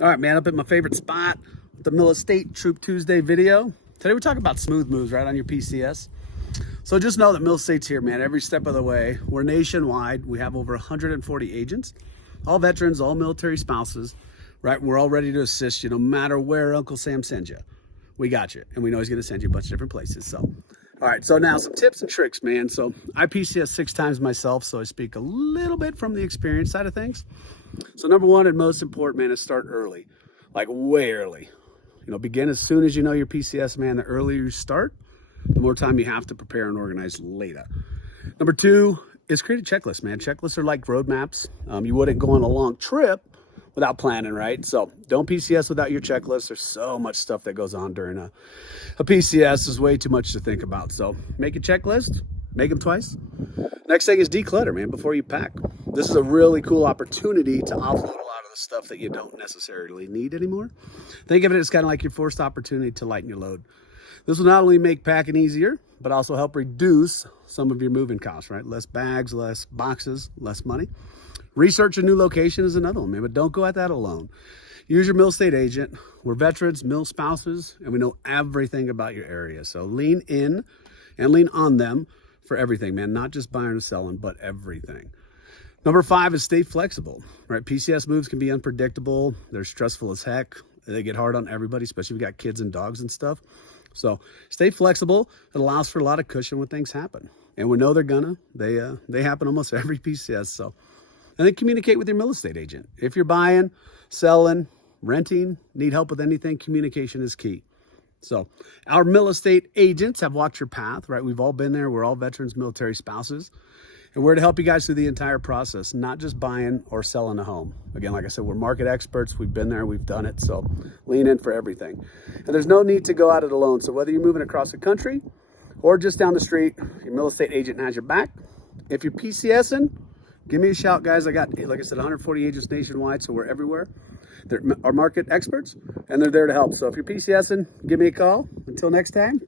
All right, man, up at my favorite spot, the Mill Estate Troop Tuesday video. Today we're talking about smooth moves right on your PCS. So just know that Mill Estate's here, man, every step of the way. We're nationwide. We have over 140 agents, all veterans, all military spouses, right? We're all ready to assist you no matter where Uncle Sam sends you. We got you, and we know he's going to send you a bunch of different places. So, all right, so now some tips and tricks, man. So I PCS 6 times myself, so I speak a little bit from the experience side of things. So number one and most important, man, is start early, like way early. Begin as soon as you know your PCS, man. The earlier you start, the more time you have to prepare and organize later. Number two is create a checklist, man. Checklists are like roadmaps. You wouldn't go on a long trip without planning, right? So don't PCS without your checklist. There's so much stuff that goes on during a PCS. There's way too much to think about. So make a checklist, make them twice. Next thing is declutter, man, before you pack. This is a really cool opportunity to offload a lot of the stuff that you don't necessarily need anymore. Think of it as kind of like your forced opportunity to lighten your load. This will not only make packing easier, but also help reduce some of your moving costs, right? Less bags, less boxes, less money. Research a new location is another one, man, but don't go at that alone. Use your Mill Estate agent. We're veterans, mill spouses, and we know everything about your area. So lean in and lean on them for everything, man. Not just buying and selling, but everything. Number 5 is stay flexible, right? PCS moves can be unpredictable. They're stressful as heck. They get hard on everybody, especially if you got kids and dogs and stuff. So stay flexible. It allows for a lot of cushion when things happen. And we know they're gonna. They happen almost every PCS. So, and then communicate with your Mill Estate agent. If you're buying, selling, renting, need help with anything, communication is key. So our Mill Estate agents have walked your path, right? We've all been there. We're all veterans, military spouses. And we're to help you guys through the entire process, not just buying or selling a home. Again, like I said, we're market experts. We've been there. We've done it. So lean in for everything. And there's no need to go at it alone. So whether you're moving across the country or just down the street, your Mill Estate agent has your back. If you're PCSing, give me a shout, guys. I got, like I said, 140 agents nationwide, so we're everywhere. They're our market experts, and they're there to help. So if you're PCSing, give me a call. Until next time.